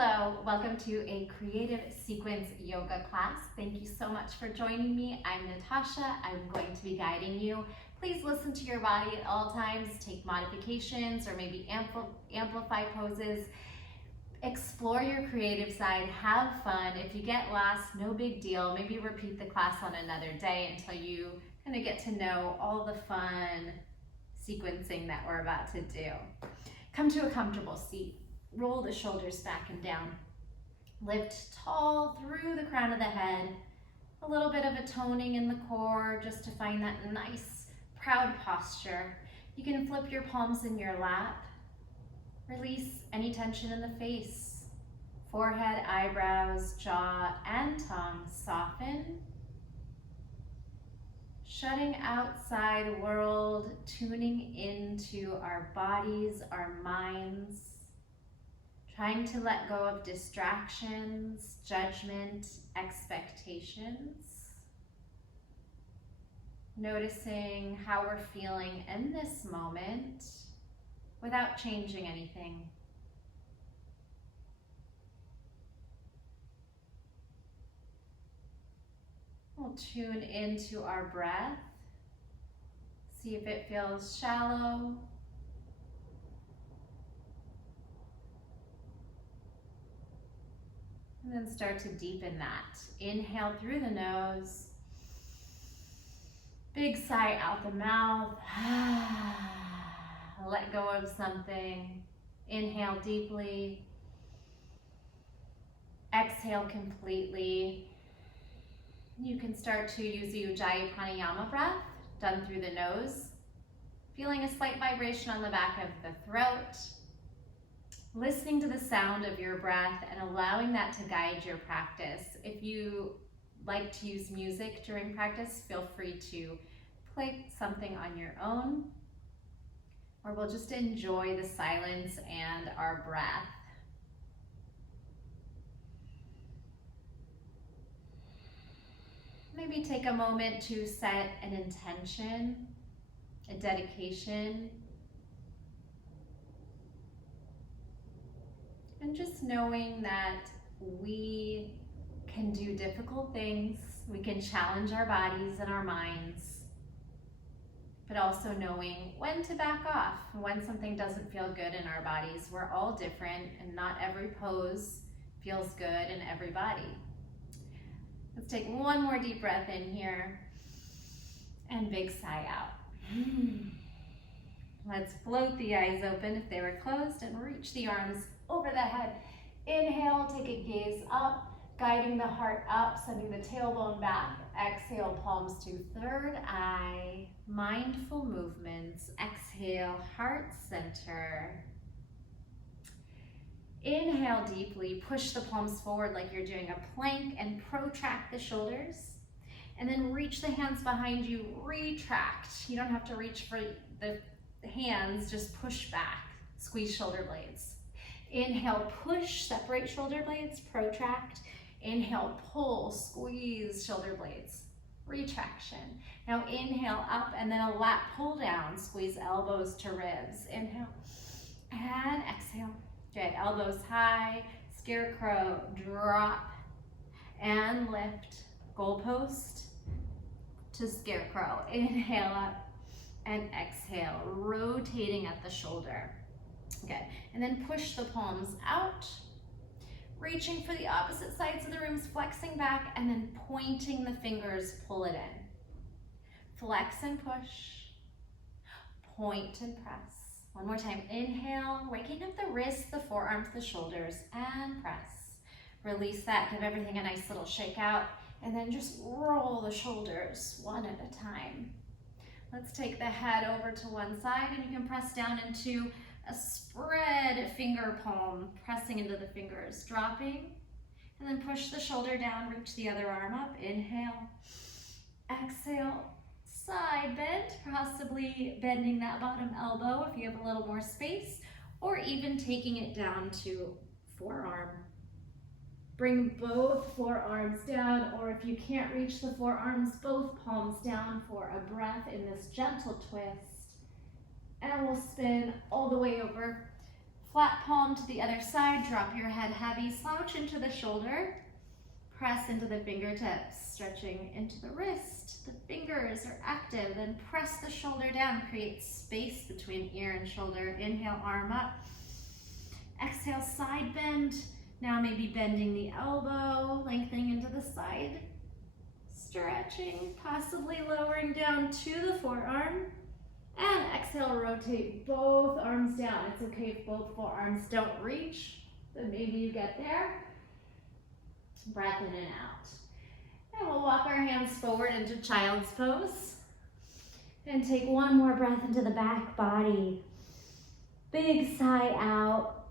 Hello, welcome to a creative sequence yoga class. Thank you so much for joining me. I'm Natasha. I'm going to be guiding you. Please listen to your body at all times, take modifications or maybe amplify poses. Explore your creative side, have fun. If you get lost, no big deal. Maybe repeat the class on another day until you kind of get to know all the fun sequencing that we're about to do. Come to a comfortable seat. Roll the shoulders back and down. Lift tall through the crown of the head. A little bit of a toning in the core just to find that nice, proud posture. You can flip your palms in your lap. Release any tension in the face. Forehead, eyebrows, jaw, and tongue soften. Shutting outside world, tuning into our bodies, our minds. Trying to let go of distractions, judgment, expectations. Noticing how we're feeling in this moment without changing anything. We'll tune into our breath. See if it feels shallow. And then start to deepen that. Inhale through the nose. Big sigh out the mouth. Let go of something. Inhale deeply. Exhale completely. You can start to use the Ujjayi Pranayama breath, done through the nose. Feeling a slight vibration on the back of the throat. Listening to the sound of your breath and allowing that to guide your practice. If you like to use music during practice, feel free to play something on your own, or we'll just enjoy the silence and our breath. Maybe take a moment to set an intention, a dedication, and just knowing that we can do difficult things, we can challenge our bodies and our minds, but also knowing when to back off, when something doesn't feel good in our bodies. We're all different and not every pose feels good in every body. Let's take one more deep breath in here and big sigh out. Let's float the eyes open if they were closed and reach the arms over the head. Inhale, take a gaze up, guiding the heart up, sending the tailbone back. Exhale, palms to third eye. Mindful movements. Exhale, heart center. Inhale deeply, push the palms forward like you're doing a plank and protract the shoulders. And then reach the hands behind you, retract. You don't have to reach for the hands, just push back, squeeze shoulder blades. Inhale, push, separate shoulder blades, protract. Inhale, pull, squeeze shoulder blades, retraction. Now inhale up and then a lat pull down, squeeze elbows to ribs. Inhale and exhale. Good, elbows high, scarecrow, drop and lift. Goalpost to scarecrow. Inhale up and exhale, rotating at the shoulder. Good, and then push the palms out, reaching for the opposite sides of the rooms, flexing back, and then pointing the fingers, pull it in. Flex and push, point and press. One more time, inhale, waking up the wrists, the forearms, the shoulders, and press. Release that, give everything a nice little shake out, and then just roll the shoulders one at a time. Let's take the head over to one side, and you can press down into a spread finger palm, pressing into the fingers, dropping, and then push the shoulder down, reach the other arm up, inhale, exhale, side bend, possibly bending that bottom elbow if you have a little more space, or even taking it down to forearm. Bring both forearms down, or if you can't reach the forearms, both palms down for a breath in this gentle twist. And we'll spin all the way over, flat palm to the other side, drop your head heavy, slouch into the shoulder, press into the fingertips, stretching into the wrist. The fingers are active, then press the shoulder down, create space between ear and shoulder. Inhale, arm up. Exhale, side bend. Now maybe bending the elbow, lengthening into the side. Stretching, possibly lowering down to the forearm. And exhale, rotate both arms down. It's okay if both forearms don't reach, then maybe you get there. Breath in and out. And we'll walk our hands forward into child's pose. And take one more breath into the back body. Big sigh out.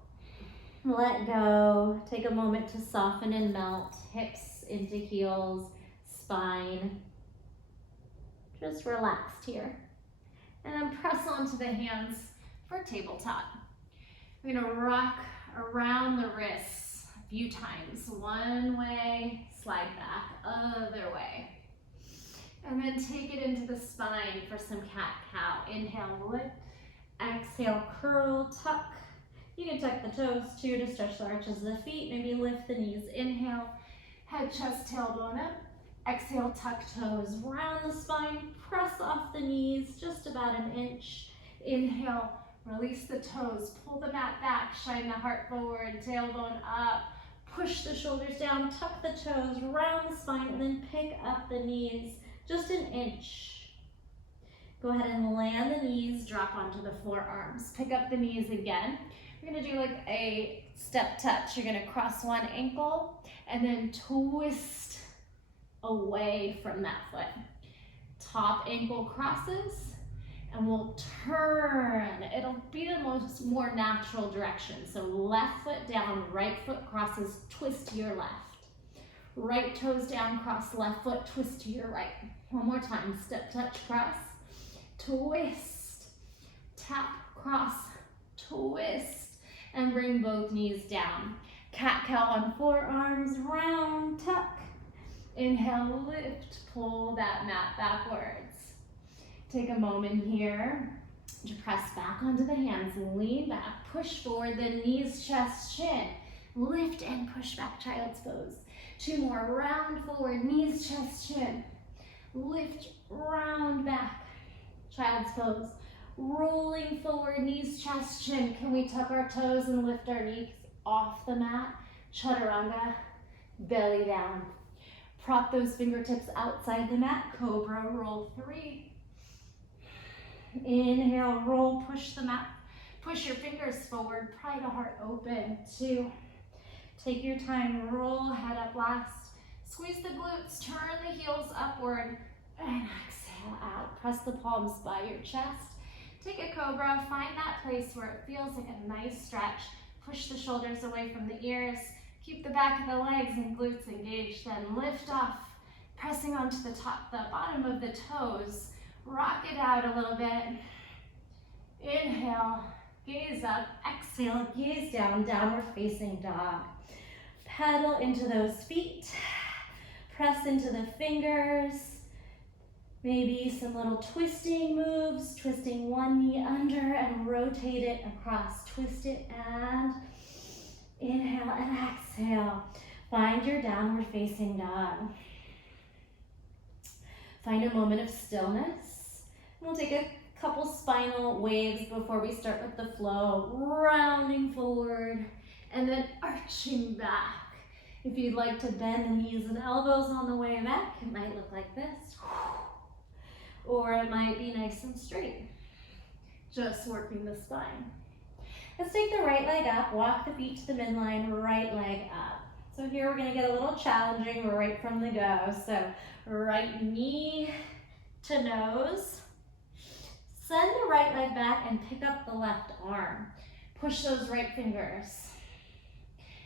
Let go. Take a moment to soften and melt. Hips into heels, spine. Just relaxed here. And then press onto the hands for tabletop. We're gonna rock around the wrists a few times. One way, slide back, other way. And then take it into the spine for some cat-cow. Inhale, lift. Exhale, curl, tuck. You can tuck the toes too to stretch the arches of the feet. Maybe lift the knees. Inhale, head, chest, tailbone up. Exhale, tuck toes, round the spine, press off the knees, just about an inch. Inhale, release the toes, pull the mat back, shine the heart forward, tailbone up. Push the shoulders down, tuck the toes, round the spine, and then pick up the knees, just an inch. Go ahead and land the knees, drop onto the forearms. Pick up the knees again. We're gonna do like a step touch. You're gonna cross one ankle and then twist away from that foot. Top ankle crosses and we'll turn. It'll be the more natural direction. So left foot down, right foot crosses, twist to your left. Right toes down, cross left foot, twist to your right. One more time, step touch, cross, twist, tap, cross, twist, and bring both knees down. Cat-cow on forearms, round, tuck. Inhale, lift, pull that mat backwards. Take a moment here to press back onto the hands, lean back, push forward, the knees, chest, chin. Lift and push back, child's pose. Two more, round forward, knees, chest, chin. Lift, round back, child's pose. Rolling forward, knees, chest, chin. Can we tuck our toes and lift our knees off the mat? Chaturanga, belly down. Prop those fingertips outside the mat. Cobra, roll 3. Inhale, roll, push the mat. Push your fingers forward, pry the heart open. 2. Take your time, roll head up last. Squeeze the glutes, turn the heels upward, and exhale out. Press the palms by your chest. Take a cobra, find that place where it feels like a nice stretch. Push the shoulders away from the ears. Keep the back of the legs and glutes engaged, then lift off, pressing onto the bottom of the toes. Rock it out a little bit. Inhale, gaze up, exhale, gaze down, downward facing dog. Pedal into those feet, press into the fingers. Maybe some little twisting moves, twisting one knee under and rotate it across. Twist it and inhale and exhale. Find your downward facing dog. Find a moment of stillness. We'll take a couple spinal waves before we start with the flow. Rounding forward and then arching back. If you'd like to bend the knees and elbows on the way back, it might look like this. Or it might be nice and straight. Just working the spine. Let's take the right leg up, walk the feet to the midline, right leg up. So here we're gonna get a little challenging right from the go. So right knee to nose. Send the right leg back and pick up the left arm. Push those right fingers.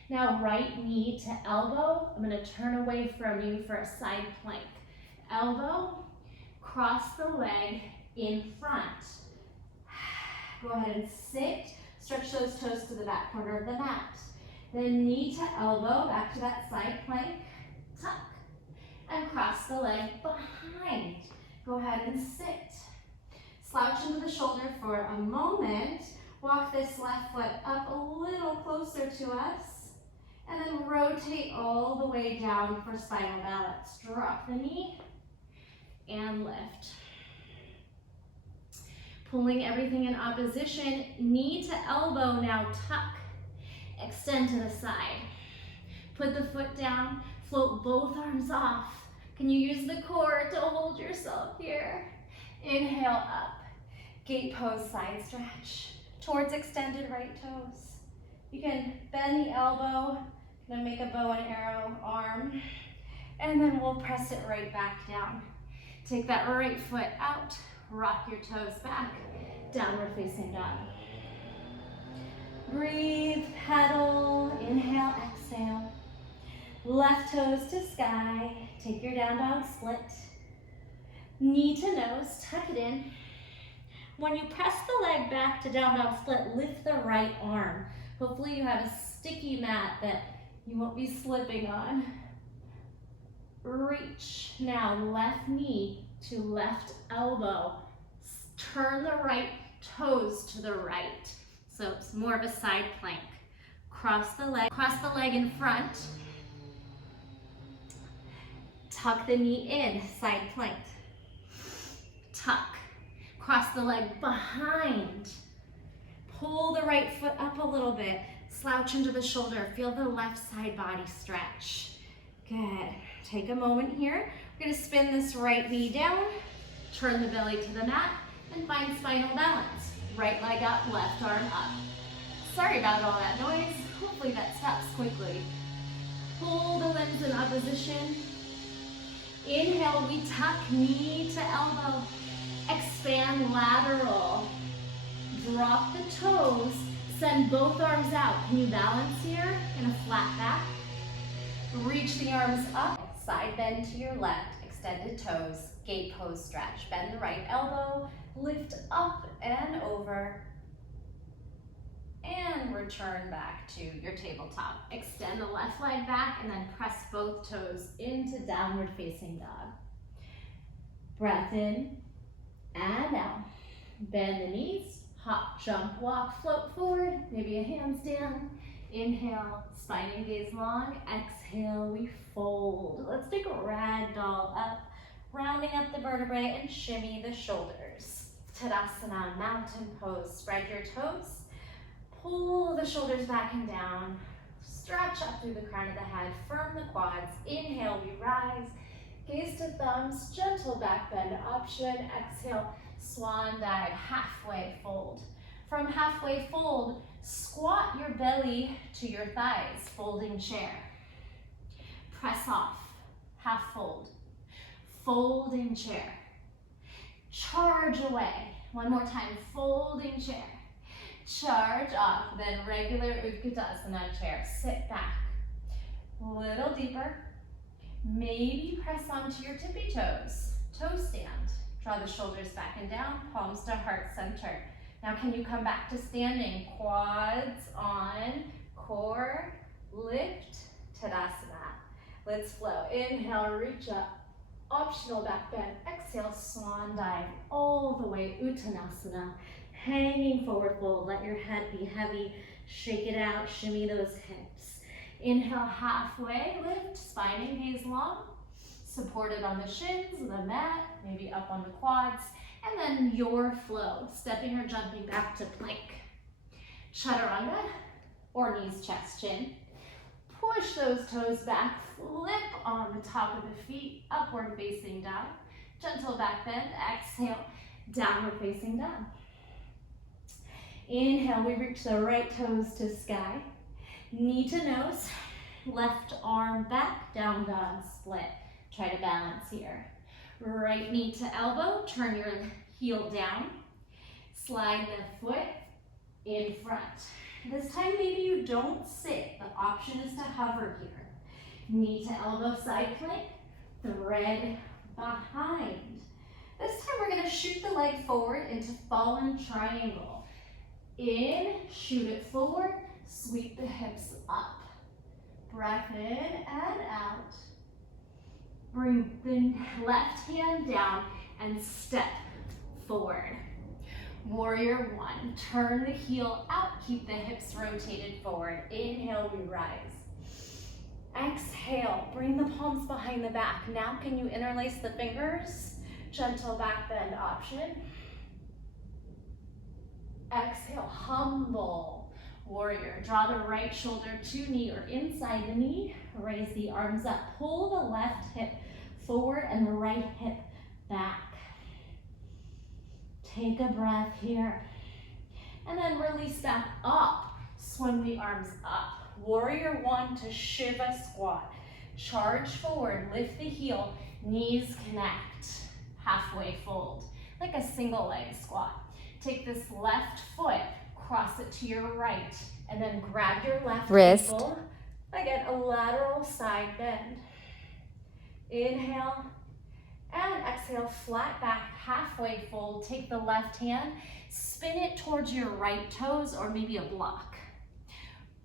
Now right knee to elbow. I'm gonna turn away from you for a side plank. Elbow, cross the leg in front. Go ahead and sit. Stretch those toes to the back corner of the mat. Then knee to elbow, back to that side plank. Tuck. And cross the leg behind. Go ahead and sit. Slouch into the shoulder for a moment. Walk this left foot up a little closer to us, and then rotate all the way down for spinal balance. Drop the knee and lift. Pulling everything in opposition, knee to elbow, now tuck. Extend to the side. Put the foot down, float both arms off. Can you use the core to hold yourself here? Inhale up, gate pose, side stretch towards extended right toes. You can bend the elbow, gonna make a bow and arrow arm, and then we'll press it right back down. Take that right foot out, rock your toes back, downward facing dog. Breathe, pedal, inhale, exhale. Left toes to sky, take your down dog split. Knee to nose, tuck it in. When you press the leg back to down dog split, lift the right arm. Hopefully you have a sticky mat that you won't be slipping on. Reach. Now left knee to left elbow. Turn the right toes to the right. So it's more of a side plank. Cross the leg in front. Tuck the knee in, side plank. Tuck. Cross the leg behind. Pull the right foot up a little bit. Slouch into the shoulder. Feel the left side body stretch. Good. Take a moment here. We're going to spin this right knee down. Turn the belly to the mat and find spinal balance. Right leg up, left arm up. Sorry about all that noise. Hopefully that stops quickly. Pull the limbs in opposition. Inhale, we tuck knee to elbow. Expand lateral. Drop the toes. Send both arms out. Can you balance here in a flat back? Reach the arms up. Side bend to your left. Extended toes. Gate pose stretch. Bend the right elbow. Lift up and over. And return back to your tabletop. Extend the left leg back and then press both toes into downward facing dog. Breath in and out. Bend the knees, hop, jump, walk, float forward, maybe a handstand. Inhale, spine and gaze long. Exhale, we fold. Let's take a ragdoll up, rounding up the vertebrae and shimmy the shoulders. Tadasana, mountain pose. Spread your toes. Pull the shoulders back and down. Stretch up through the crown of the head. Firm the quads. Inhale, we rise. Gaze to thumbs. Gentle back bend option. Exhale, swan dive. Halfway fold. From halfway fold, squat your belly to your thighs. Folding chair. Press off. Half fold. Folding chair. Charge away. One more time. Folding chair. Charge off, then regular Utkatasana chair. Sit back. A little deeper. Maybe press onto your tippy toes. Toe stand. Draw the shoulders back and down, palms to heart center. Now can you come back to standing? Quads on, core, lift, Tadasana. Let's flow. Inhale, reach up. Optional back bend. Exhale, swan dive all the way, Uttanasana. Hanging forward fold, let your head be heavy, shake it out, shimmy those hips. Inhale, halfway lift, spine and gaze long, supported on the shins, the mat, maybe up on the quads, and then your flow, stepping or jumping back to plank. Chaturanga, or knees, chest, chin. Push those toes back, flip on the top of the feet, upward facing dog. Gentle back bend, exhale, downward facing dog. Inhale, we reach the right toes to sky. Knee to nose, left arm back, down dog split. Try to balance here. Right knee to elbow, turn your heel down. Slide the foot in front. This time maybe you don't sit. The option is to hover here. Knee to elbow, side plank, thread behind. This time we're going to shoot the leg forward into fallen triangle. In, shoot it forward, sweep the hips up. Breath in and out. Bring the left hand down and step forward. Warrior one, turn the heel out, keep the hips rotated forward. Inhale, we rise. Exhale, bring the palms behind the back. Now can you interlace the fingers? Gentle back bend option. Exhale, humble warrior. Draw the right shoulder to knee or inside the knee. Raise the arms up. Pull the left hip forward and the right hip back. Take a breath here. And then release back up. Swing the arms up. Warrior one to Shiva squat. Charge forward, lift the heel, knees connect. Halfway fold, like a single leg squat. Take this left foot, cross it to your right, and then grab your left wrist. ankle. Again, a lateral side bend. Inhale and exhale, flat back, halfway fold. Take the left hand, spin it towards your right toes or maybe a block.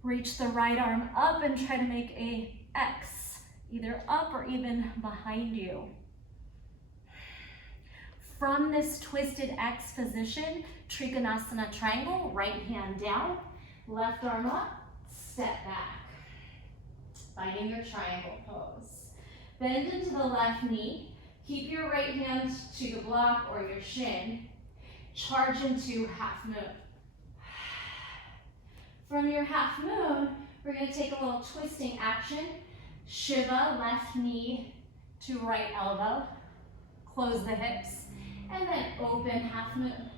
Reach the right arm up and try to make a X, either up or even behind you. From this twisted X position, Trikonasana triangle, right hand down, left arm up, step back. Finding your triangle pose. Bend into the left knee. Keep your right hand to the block or your shin. Charge into half moon. From your half moon, we're going to take a little twisting action. Shiva, left knee to right elbow. Close the hips. And then open half moon.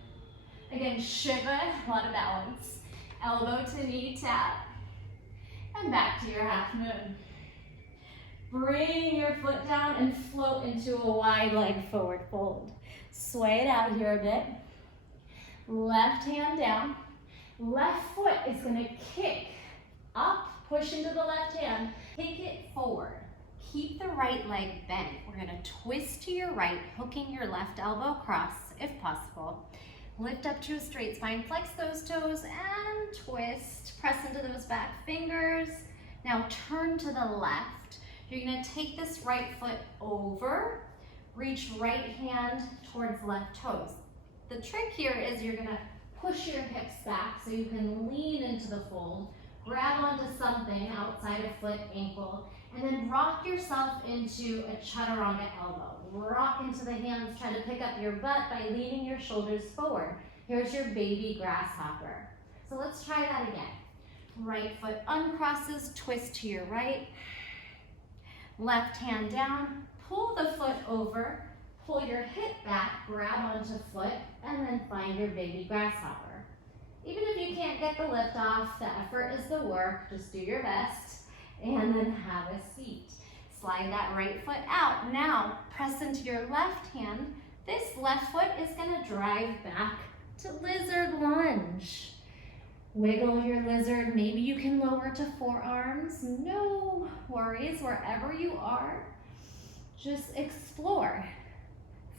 Again, Shiva, a lot of balance. Elbow to knee tap. And back to your half moon. Bring your foot down and float into a wide leg forward fold. Sway it out here a bit. Left hand down. Left foot is going to kick up, push into the left hand, kick it forward. Keep the right leg bent. We're going to twist to your right, hooking your left elbow across if possible. Lift up to a straight spine, flex those toes and twist. Press into those back fingers. Now turn to the left. You're going to take this right foot over, reach right hand towards left toes. The trick here is you're going to push your hips back so you can lean into the fold, grab onto something outside of foot, ankle, and then rock yourself into a chaturanga elbow. Rock into the hands, try to pick up your butt by leaning your shoulders forward. Here's your baby grasshopper. So let's try that again. Right foot uncrosses, twist to your right. Left hand down, pull the foot over, pull your hip back, grab onto foot, and then find your baby grasshopper. Even if you can't get the lift off, the effort is the work. Just do your best, and then have a seat. Slide that right foot out. Now, press into your left hand. This left foot is gonna drive back to lizard lunge. Wiggle your lizard. Maybe you can lower to forearms. No worries, wherever you are, just explore.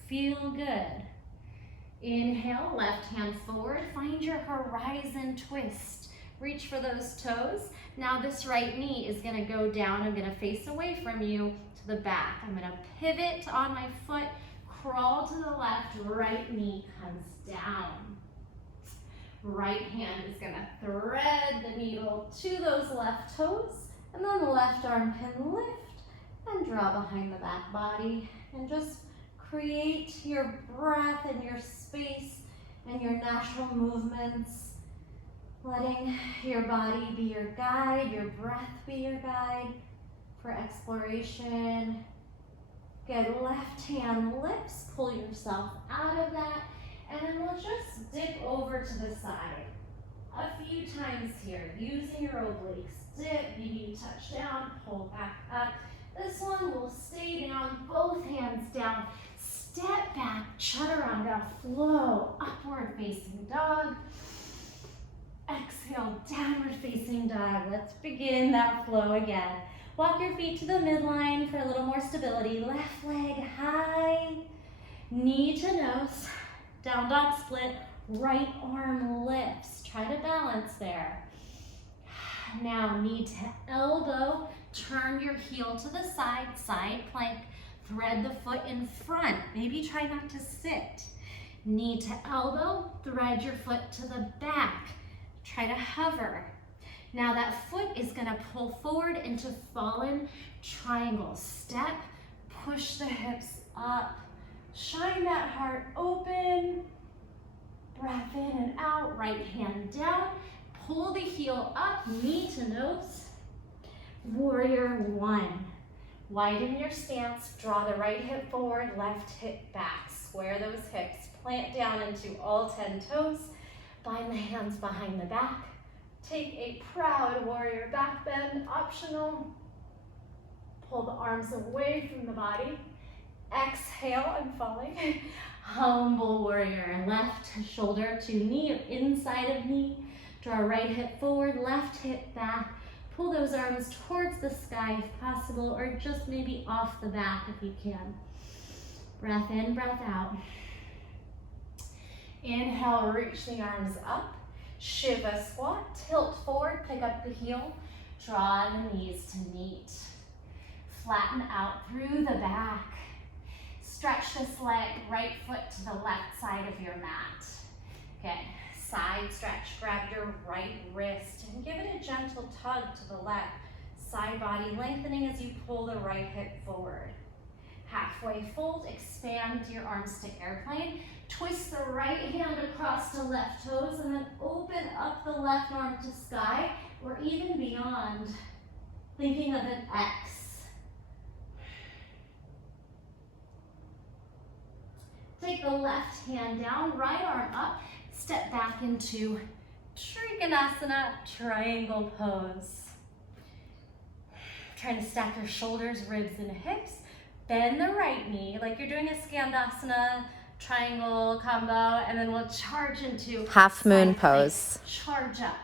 Feel good. Inhale, left hand forward. Find your horizon twist. Reach for those toes. Now this right knee is gonna go down. I'm gonna face away from you to the back. I'm gonna pivot on my foot, crawl to the left, right knee comes down. Right hand is gonna thread the needle to those left toes, and then the left arm can lift and draw behind the back body, and just create your breath and your space and your natural movements, letting your body be your guide, your breath be your guide for exploration. Good, left hand lifts, pull yourself out of that, and then we'll just dip over to the side. A few times here, using your obliques. Dip, maybe touch down, pull back up. This one will stay down, both hands down. Step back, chaturanga, flow, upward facing dog. Exhale, downward facing dog. Let's begin that flow again. Walk your feet to the midline for a little more stability. Left leg high, knee to nose. Down dog split, right arm lifts. Try to balance there. Now knee to elbow, turn your heel to the side, side plank. Thread the foot in front. Maybe try not to sit. Knee to elbow, thread your foot to the back. Try to hover. Now that foot is gonna pull forward into fallen triangle. Step, push the hips up. Shine that heart open. Breath in and out, right hand down. Pull the heel up, knee to nose. Warrior one. Widen your stance, draw the right hip forward, left hip back. Square those hips, plant down into all 10 toes. Bind the hands behind the back. Take a proud warrior back bend, optional. Pull the arms away from the body. Exhale, I'm falling. Humble warrior, left shoulder to knee or inside of knee. Draw right hip forward, left hip back. Pull those arms towards the sky if possible, or just maybe off the back if you can. Breath in, breath out. Inhale, reach the arms up. Shiva squat, tilt forward, pick up the heel. Draw the knees to meet. Flatten out through the back. Stretch this leg, right foot to the left side of your mat. Okay, side stretch, grab your right wrist and give it a gentle tug to the left. Side body lengthening as you pull the right hip forward. Halfway fold, expand your arms to airplane. Twist the right hand across the left toes and then open up the left arm to sky or even beyond, thinking of an X. Take the left hand down, right arm up, step back into Trikonasana, triangle pose. Trying to stack your shoulders, ribs, and hips. Bend the right knee like you're doing a Skandasana, triangle combo, and then we'll charge into half moon pose. Charge up.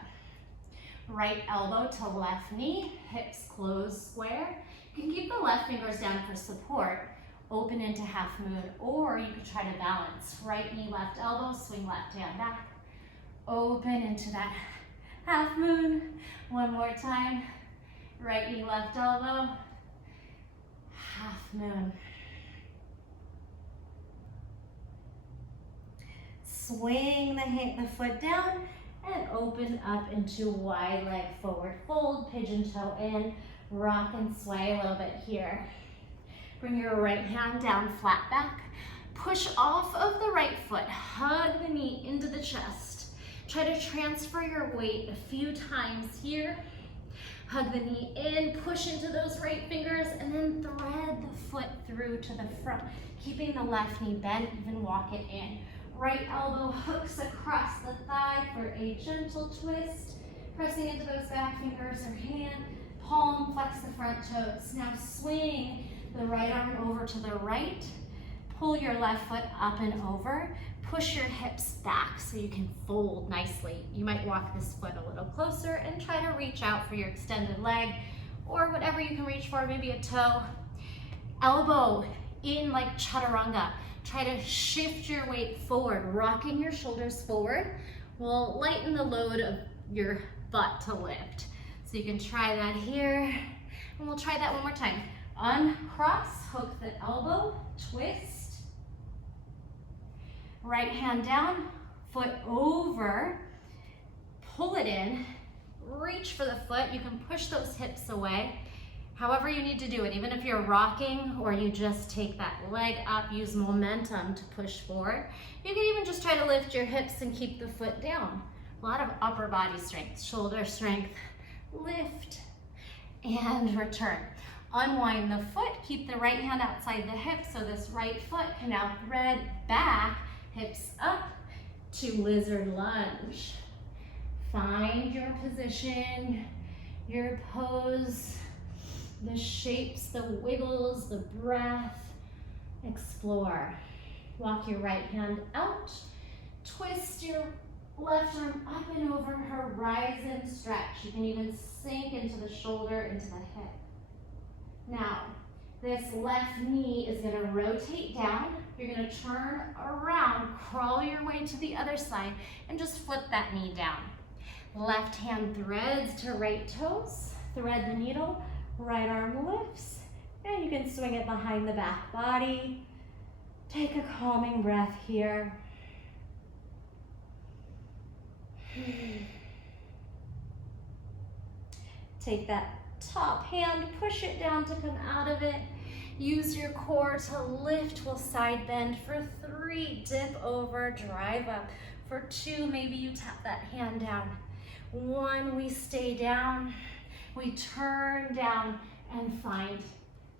Right elbow to left knee, hips closed square. You can keep the left fingers down for support. Open into half moon, or you could try to balance. Right knee, left elbow, swing left hand back. Open into that half moon. One more time. Right knee, left elbow, half moon. Swing the foot down and open up into wide leg forward fold, pigeon toe in, rock and sway a little bit here. Bring your right hand down, flat back. Push off of the right foot, hug the knee into the chest. Try to transfer your weight a few times here. Hug the knee in, push into those right fingers, and then thread the foot through to the front, keeping the left knee bent, even walk it in. Right elbow hooks across the thigh for a gentle twist, pressing into those back fingers or hand. Palm, flex the front toes. Now swing the right arm over to the right. Pull your left foot up and over. Push your hips back so you can fold nicely. You might walk this foot a little closer and try to reach out for your extended leg or whatever you can reach for, maybe a toe. Elbow in like chaturanga. Try to shift your weight forward, rocking your shoulders forward will lighten the load of your butt to lift. So you can try that here, and we'll try that one more time. Uncross, hook the elbow, twist. Right hand down, foot over, pull it in, reach for the foot. You can push those hips away, however you need to do it. Even if you're rocking or you just take that leg up, use momentum to push forward. You can even just try to lift your hips and keep the foot down. A lot of upper body strength, shoulder strength, lift and return. Unwind the foot, keep the right hand outside the hip so this right foot can now thread back, hips up to lizard lunge. Find your position, your pose, the shapes, the wiggles, the breath. Explore. Walk your right hand out, twist your left arm up and over, horizon stretch. You can even sink into the shoulder, into the hip. Now, this left knee is gonna rotate down. You're gonna turn around, crawl your way to the other side, and just flip that knee down. Left hand threads to right toes, thread the needle, right arm lifts, and you can swing it behind the back body. Take a calming breath here. Take that top hand, push it down to come out of it. Use your core to lift. We'll side bend for 3, dip over, drive up. For 2, maybe you tap that hand down. 1, we stay down. We turn down and find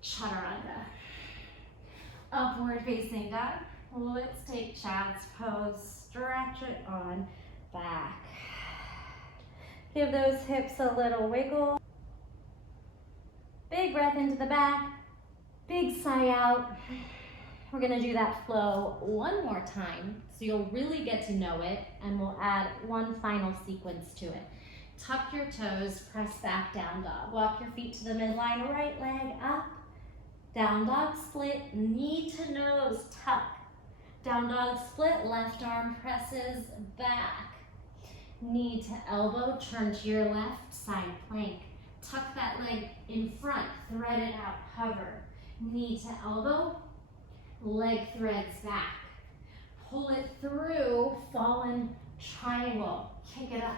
chaturanga. Upward facing dog. Let's take child's pose. Stretch it on back. Give those hips a little wiggle. Big breath into the back. Big sigh out. We're gonna do that flow one more time so you'll really get to know it, and we'll add one final sequence to it. Tuck your toes, press back, down dog. Walk your feet to the midline, right leg up. Down dog split, knee to nose, tuck. Down dog split, left arm presses back. Knee to elbow, turn to your left, side plank. Tuck that leg in front, thread it out, hover. Knee to elbow, leg threads back. Pull it through, fallen triangle. Kick it up.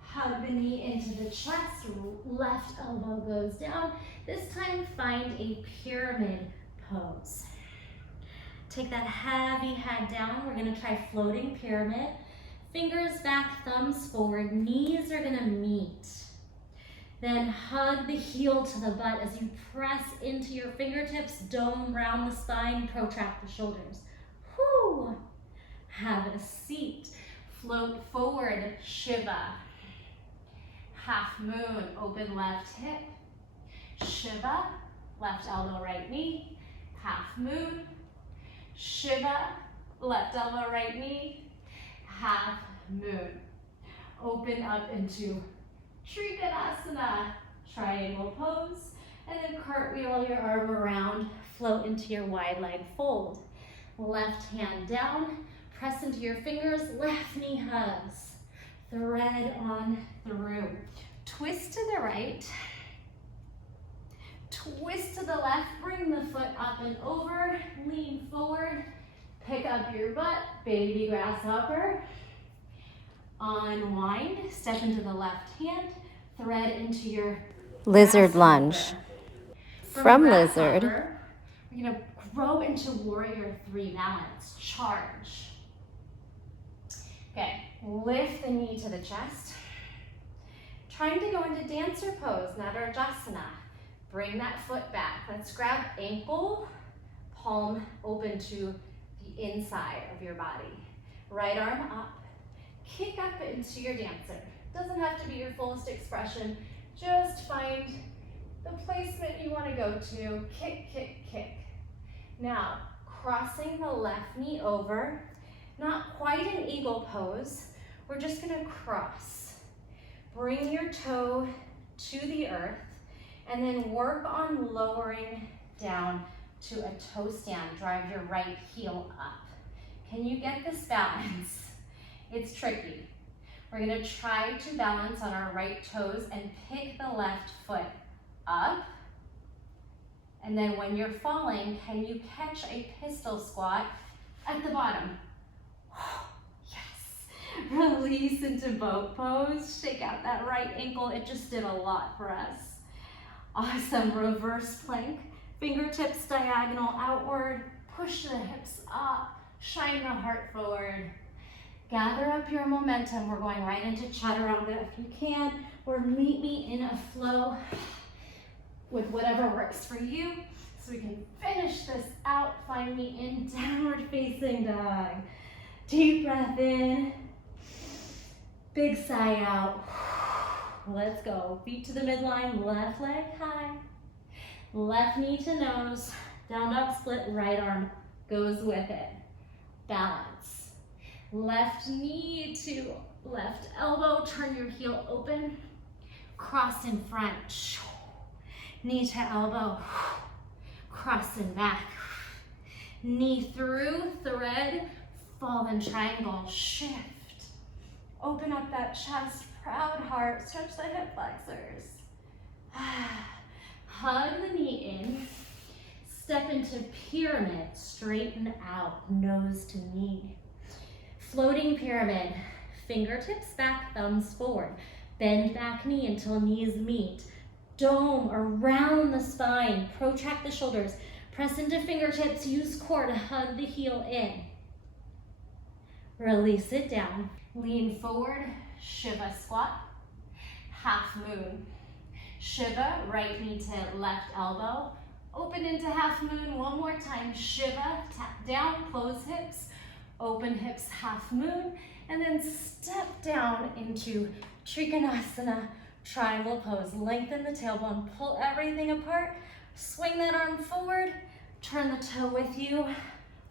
Hug the knee into the chest, left elbow goes down. This time find a pyramid pose. Take that heavy head down. We're gonna try floating pyramid. Fingers back, thumbs forward, knees are gonna meet. Then hug the heel to the butt as you press into your fingertips, dome round the spine, protract the shoulders. Whew. Have a seat. Float forward, Shiva. Half moon, open left hip. Shiva, left elbow, right knee. Half moon. Shiva, left elbow, right knee. Half moon. Open up into Trikonasana, triangle pose, and then cartwheel your arm around, float into your wide leg fold. Left hand down, press into your fingers, left knee hugs. Thread on through. Twist to the right, twist to the left, bring the foot up and over, lean forward, pick up your butt, baby grasshopper. Unwind, step into the left hand, thread into your lizard lunge. From lizard, we're gonna grow into warrior 3 balance, charge. Okay, lift the knee to the chest. Trying to go into dancer pose, Natasha. Bring that foot back. Let's grab ankle, palm open to the inside of your body. Right arm up, kick up into your dancer. Doesn't have to be your fullest expression. Just find the placement you want to go to. Kick, kick, kick. Now, crossing the left knee over. Not quite an eagle pose. We're just going to cross. Bring your toe to the earth and then work on lowering down to a toe stand. Drive your right heel up. Can you get this balance? It's tricky. We're gonna try to balance on our right toes and pick the left foot up. And then when you're falling, can you catch a pistol squat at the bottom? Yes. Release into boat pose. Shake out that right ankle. It just did a lot for us. Awesome. Reverse plank. Fingertips diagonal outward. Push the hips up. Shine the heart forward. Gather up your momentum. We're going right into chaturanga if you can, or meet me in a flow with whatever works for you. So we can finish this out. Find me in downward facing dog. Deep breath in. Big sigh out. Let's go. Feet to the midline, left leg high. Left knee to nose. Down dog split, right arm goes with it. Balance. Left knee to left elbow, turn your heel open. Cross in front. Knee to elbow. Cross in back. Knee through, thread, fallen triangle, shift. Open up that chest, proud heart, stretch the hip flexors. Hug the knee in. Step into pyramid, straighten out, nose to knee. Floating pyramid, fingertips back, thumbs forward. Bend back knee until knees meet. Dome around the spine, protract the shoulders. Press into fingertips, use core to hug the heel in. Release it down. Lean forward, Shiva squat. Half moon. Shiva, right knee to left elbow. Open into half moon one more time. Shiva, tap down, close hips. Open hips, half moon. And then step down into Trikonasana, triangle pose. Lengthen the tailbone, pull everything apart. Swing that arm forward. Turn the toe with you.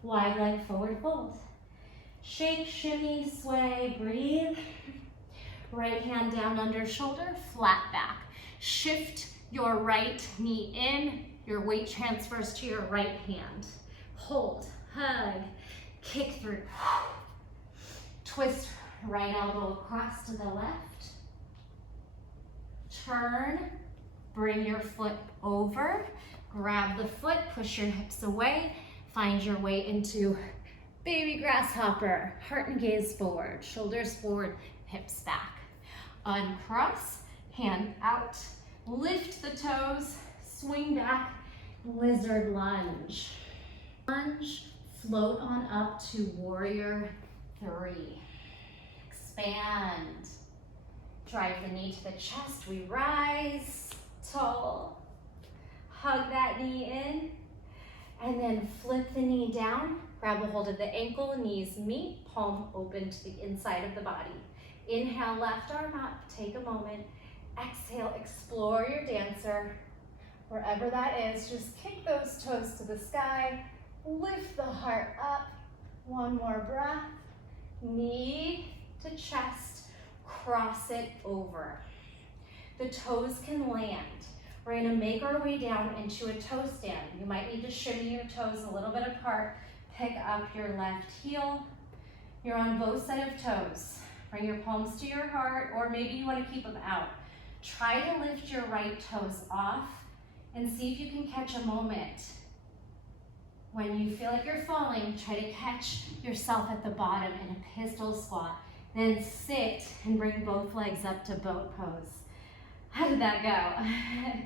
Wide leg forward fold. Shake, shimmy, sway, breathe. Right hand down under shoulder, flat back. Shift your right knee in. Your weight transfers to your right hand. Hold, hug, kick through. Twist right elbow across to the left. Turn, bring your foot over. Grab the foot, push your hips away. Find your way into baby grasshopper. Heart and gaze forward, shoulders forward, hips back. Uncross, hand out. Lift the toes, swing back, lizard lunge. Lunge, float on up to warrior three. Expand. Drive the knee to the chest, we rise tall. Hug that knee in, and then flip the knee down. Grab a hold of the ankle, knees meet, palm open to the inside of the body. Inhale, left arm up, take a moment. Exhale, explore your dancer. Wherever that is, just kick those toes to the sky. Lift the heart up. One more breath. Knee to chest, cross it over. The toes can land. We're gonna make our way down into a toe stand. You might need to shimmy your toes a little bit apart. Pick up your left heel. You're on both sets of toes. Bring your palms to your heart, or maybe you wanna keep them out. Try to lift your right toes off and see if you can catch a moment. When you feel like you're falling, try to catch yourself at the bottom in a pistol squat. Then sit and bring both legs up to boat pose. How did that go?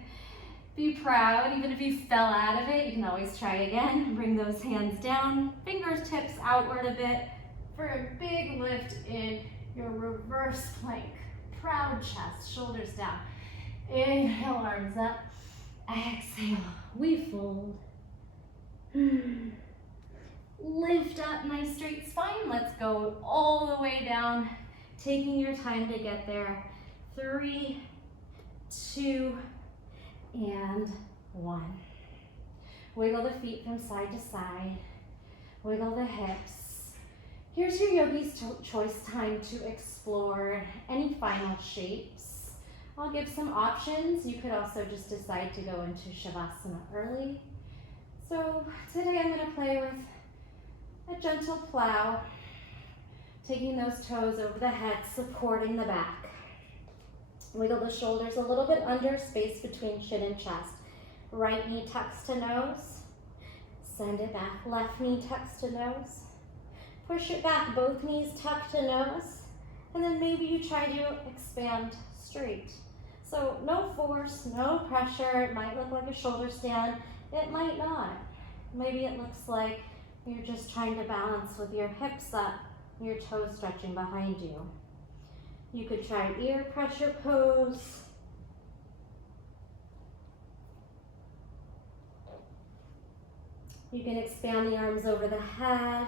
Be proud, even if you fell out of it, you can always try again. Bring those hands down, fingertips outward a bit for a big lift in your reverse plank. Proud chest, shoulders down. Inhale, arms up. Exhale, we fold. Lift up, nice straight spine. Let's go all the way down, taking your time to get there. 3, 2, and 1. Wiggle the feet from side to side. Wiggle the hips. Here's your yogi's choice time to explore any final shapes. I'll give some options. You could also just decide to go into Savasana early. So today I'm going to play with a gentle plow, taking those toes over the head, supporting the back. Wiggle the shoulders a little bit under, space between chin and chest. Right knee tucks to nose. Send it back. Left knee tucks to nose. Push it back, both knees tuck to nose. And then maybe you try to expand straight. So no force, no pressure. It might look like a shoulder stand. It might not. Maybe it looks like you're just trying to balance with your hips up, your toes stretching behind you. You could try ear pressure pose. You can expand the arms over the head.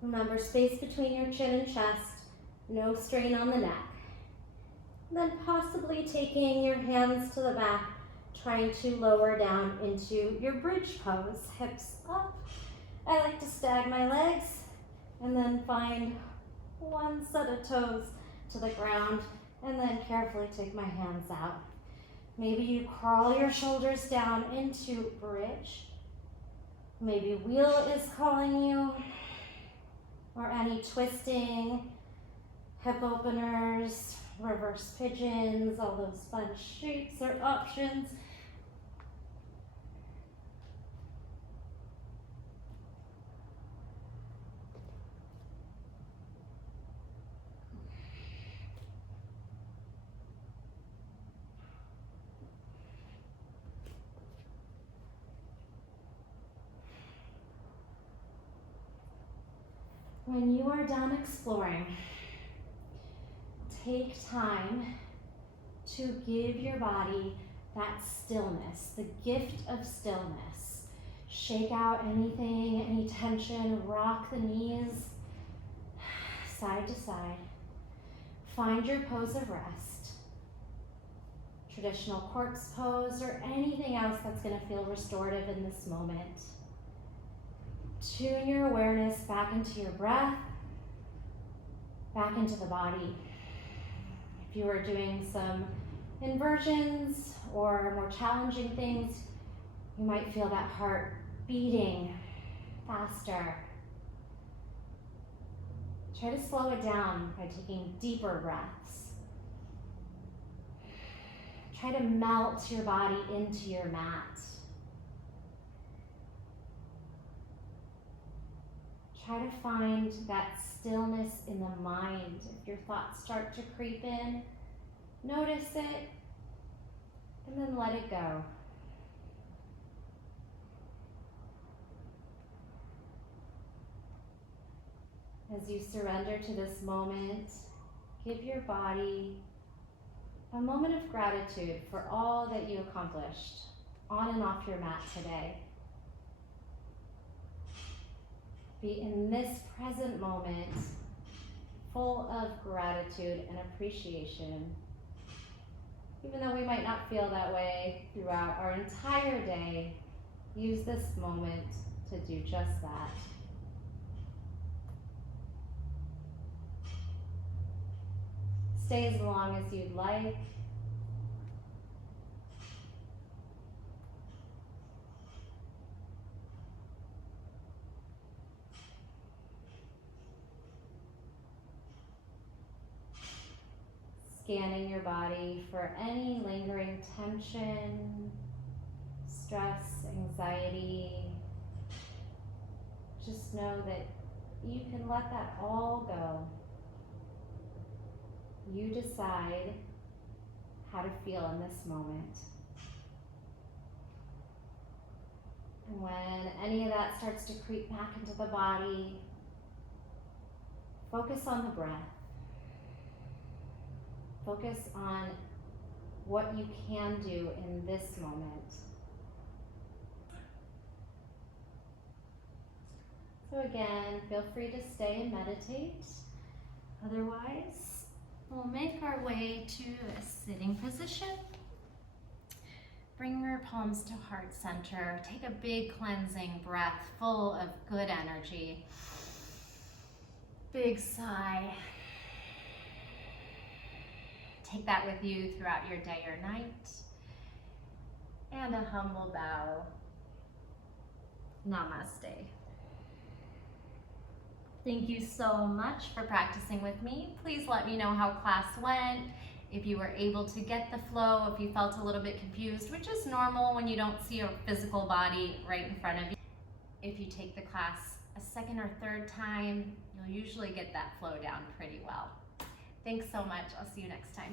Remember, space between your chin and chest, no strain on the neck. And then possibly taking your hands to the back, trying to lower down into your bridge pose, hips up. I like to stag my legs and then find one set of toes to the ground and then carefully take my hands out. Maybe you crawl your shoulders down into bridge. Maybe wheel is calling you, or any twisting, hip openers, reverse pigeons, all those fun shapes or options. When you are done exploring, take time to give your body that stillness, the gift of stillness. Shake out anything, any tension, rock the knees side to side. Find your pose of rest, traditional corpse pose, or anything else that's going to feel restorative in this moment. Tune your awareness back into your breath, back into the body. If you are doing some inversions or more challenging things, you might feel that heart beating faster. Try to slow it down by taking deeper breaths. Try to melt your body into your mat. Try to find that stillness in the mind. If your thoughts start to creep in, notice it and then let it go. As you surrender to this moment, give your body a moment of gratitude for all that you accomplished on and off your mat today. Be in this present moment full of gratitude and appreciation. Even though we might not feel that way throughout our entire day, use this moment to do just that. Stay as long as you'd like. Scanning your body for any lingering tension, stress, anxiety. Just know that you can let that all go. You decide how to feel in this moment. And when any of that starts to creep back into the body, focus on the breath. Focus on what you can do in this moment. So again, feel free to stay and meditate. Otherwise, we'll make our way to a sitting position. Bring your palms to heart center. Take a big cleansing breath full of good energy. Big sigh. Take that with you throughout your day or night. And a humble bow. Namaste. Thank you so much for practicing with me. Please let me know how class went, if you were able to get the flow, if you felt a little bit confused, which is normal when you don't see a physical body right in front of you. If you take the class a second or third time, you'll usually get that flow down pretty well. Thanks so much. I'll see you next time.